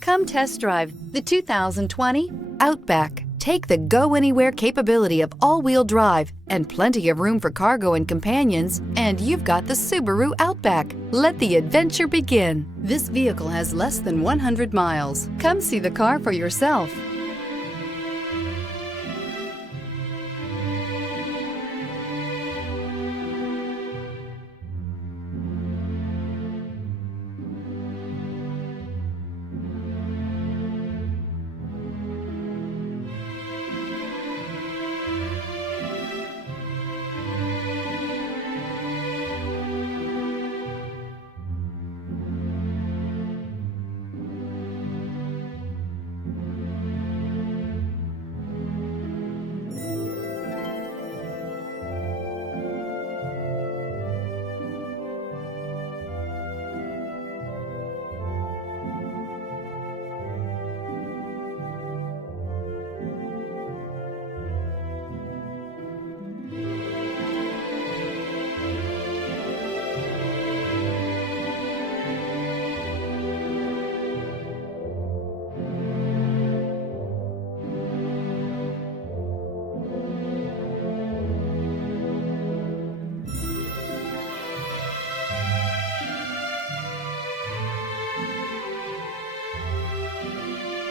Come test drive the 2020 Outback. Take the go-anywhere capability of all-wheel drive and plenty of room for cargo and companions, and you've got the Subaru Outback. Let the adventure begin. This vehicle has less than 100 miles. Come see the car for yourself.